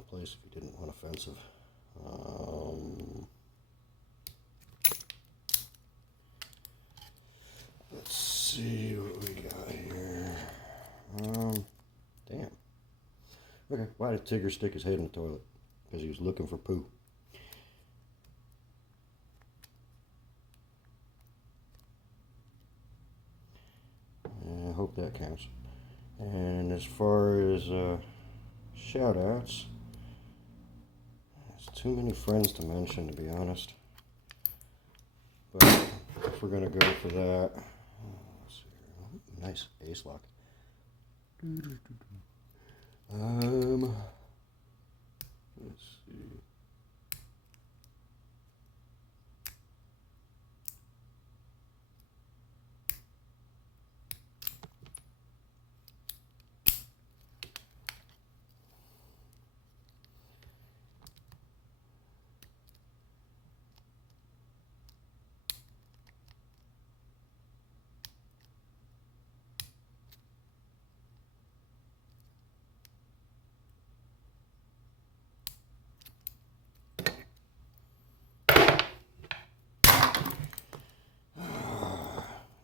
wrong place if you didn't want offensive. Let's see what we got here. Damn. Okay, why did Tigger stick his head in the toilet? Because he was looking for poo. I hope that counts. And as far as shout outs, there's too many friends to mention, to be honest. But if we're going to go for that, let's see, nice ace lock. Let's see.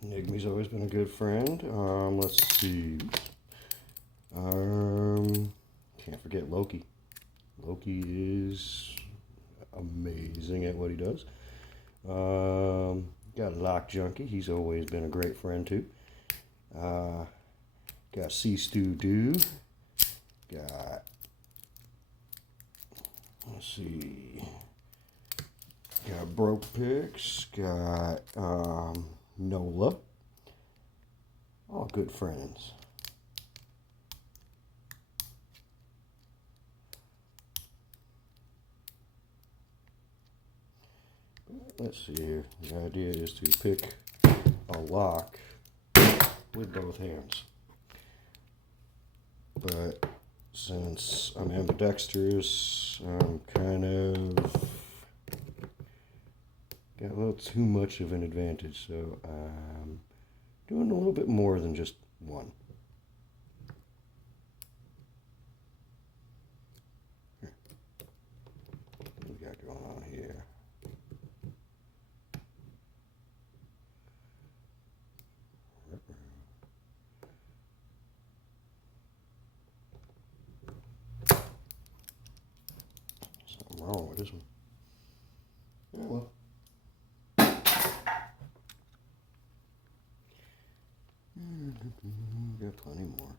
Nigme's always been a good friend. Let's see. Can't forget Loki. Loki is amazing at what he does. Got Lock Junkie. He's always been a great friend too. Got C Stu Doo. Got, let's see. Got Broke Picks. Got Nola. All good friends. Let's see here. The idea is to pick a lock with both hands. But since I'm ambidextrous, I'm kind of got a little too much of an advantage, so I'm doing a little bit more than just one. Here. What we got going on here? Something wrong with this one. Yeah, well. Got plenty more.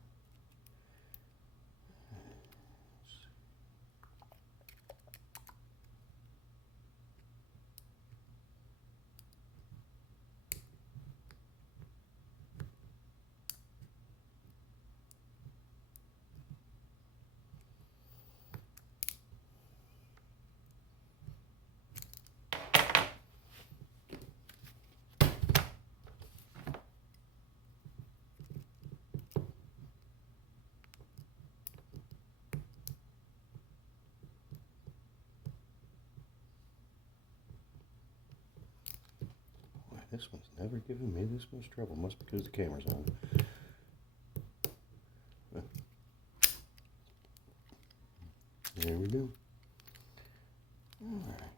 This one's never given me this much trouble. Must be because the camera's on. There we go. All right.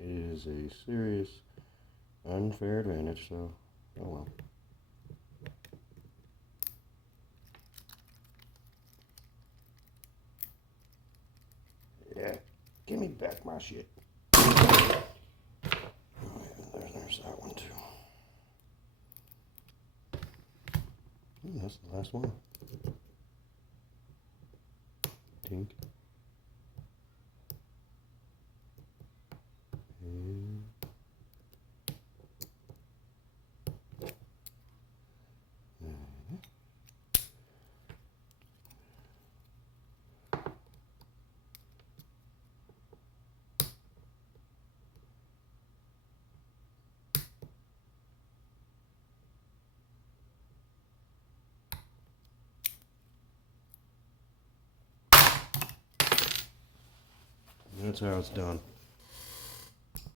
It is a serious unfair advantage, so oh well. Yeah, give me back my shit. Oh, yeah, there's that one too. Ooh, that's the last one. Tink. And that's how it's done.